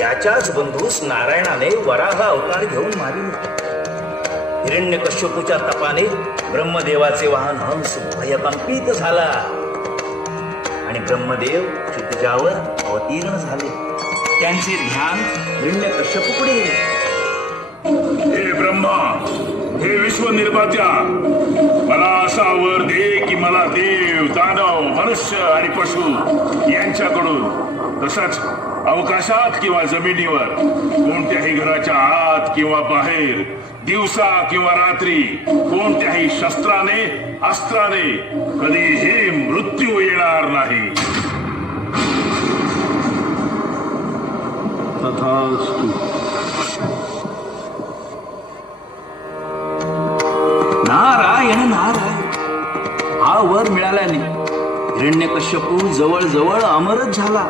याच्याच बंधूस नारायणाने वराह अवतार घेऊन मारिले. हिरण्यकश्यपूच्या तपाने ब्रह्मदेवाचे वाहन हंस भयकंपित झाला आणि ब्रह्मदेव क्षितिजावर अवतीर्ण झाले. त्यांचे ध्यान हिरण्यकश्यपूकडे गेले. हे ब्रह्मा, हे विश्वनिर्मात्या, मला असा वर दे की मला देव, दानव, मनुष्य आणि पशु यांच्याकडून तसंच अवकाशात किंवा जमिनीवर कोणत्याही घराच्या आत किंवा बाहेर, दिवसा किंवा रात्री कोणत्याही शस्त्राने अस्त्राने कधीही मृत्यू येणार नाही. तथास्तु. नारायण नारायण. हा वर मिळाल्याने हिरण्यकश्यपू जवळजवळ अमरच झाला.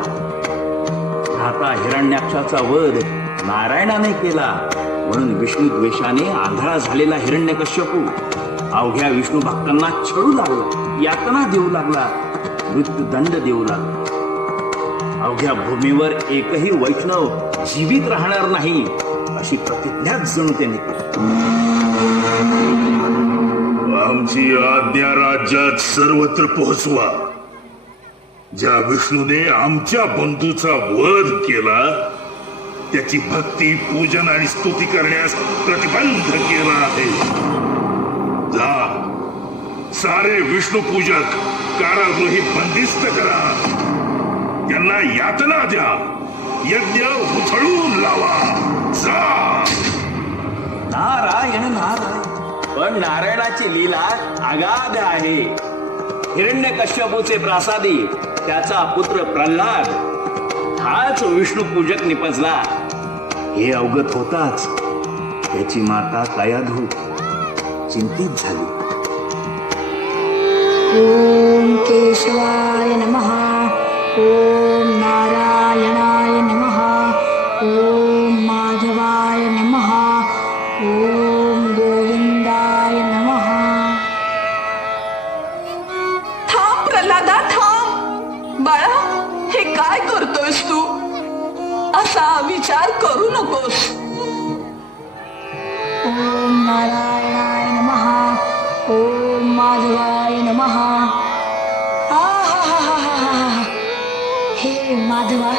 आता हिरण्याक्षाचा वध नारायणाने केला म्हणून विष्णू द्वेषाने आंधळा झालेला हिरण्यकश्यपू अवघ्या विष्णू भक्तांना छळू लागला, यातना देऊ लागला, मृत्यूदंड देऊ लागला. अवघ्या भूमीवर एकही वैष्णव जीवित राहणार नाही अशी प्रतिज्ञाच जणू त्यांनी केली. आमची आज्ञा राज्यात सर्वत्र पोहोचवा. ज्या विष्णूने आमच्या बंधूचा वध केला त्याची भक्ती, पूजन आणि स्तुती करण्यास प्रतिबंध केला आहे. जा, सारे विष्णू पूजक कारागृही बंदिस्त करा. त्यांना यातना द्या, यज्ञ उथळून लावा. जा. नारायण नारायण. पण नारायणाची लीला अगाध आहे. हिरण्यकश्यपूचे प्रासादी त्याचा पुत्र प्रल्हाद हाच विष्णू पूजक निपजला हे अवगत होताच त्याची माता कायाधू चिंतित झाली. ओम केशवाय नमः. ओम नारायणाय नमः. ओम माधवाय नमः. ओम गोविंदाय नमः. थांब प्रल्हादा, थांब. बाळा, हे काय करतोयस तू? असा विचार करू नकोस. ओम नारायणाय नमः. ओम माधवाय नमः. आहाहाहाहा. हे माधवा,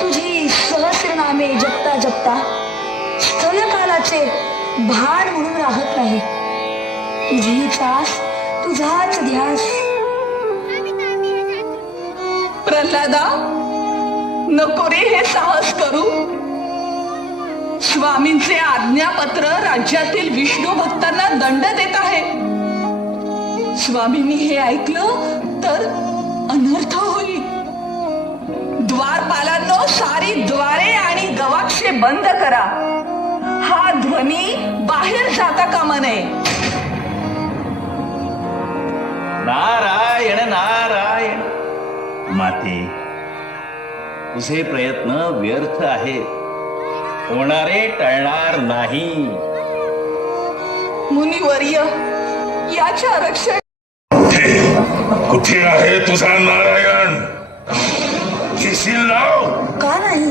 तुझी सहस्रनामे जपता जपता स्थलकालाचे भान म्हणून राहत नाही. तुझी चास, तुझाच ध्यास. प्रल्हादा, नको रे हे साहस करू. स्वामींचे आज्ञापत्र राज्यातील विष्णू भक्तांना दंड देत आहे. स्वामींनी हे ऐकलं तर अनर्थ होईल. द्वारपालांनो, सारी द्वारे आणि गवाक्षे बंद करा. हा ध्वनी बाहेर जाता कामा नये. नारायण नारायण. माते, तुझे प्रयत्न व्यर्थ आहेत, होणारे टळणार नाही. मुनिवर्य, याच्या रक्षण. कुठे आहे तुझा नारायण? घेशील नाव? का नाही?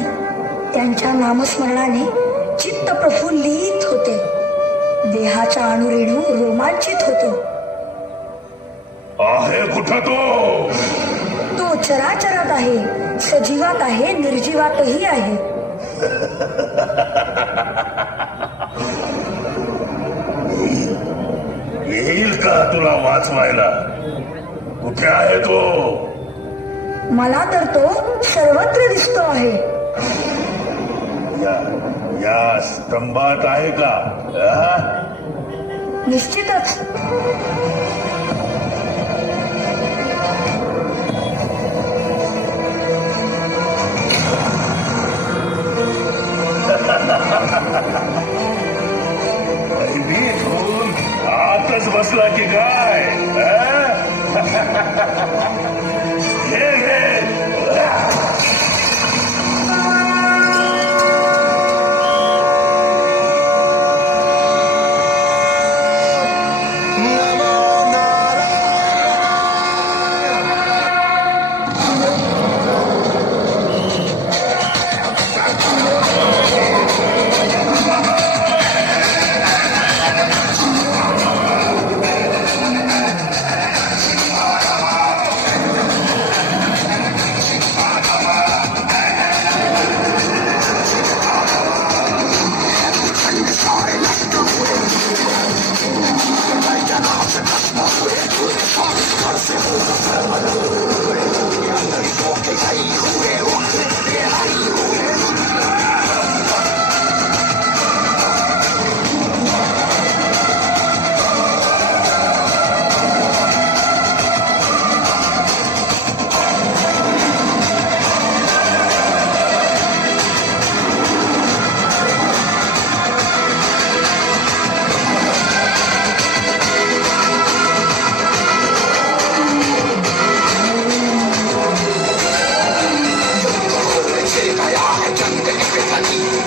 त्यांच्या नामस्मरणाने चित्त प्रफुल्लित होते. देहाचा अणुरेणू रोमांचित होतो. आहे कुठं तो? तो चराचरात आहे, सजीवात आहे, निर्जीवातही आहे. येईल का तुला वाचवायला? कुठे आहे तो? मला तर तो सर्वत्र दिसतो आहे. या स्तंभात आहे का? निश्चितच. आतच बसला की काय? घे घे. प्रचंड एकताची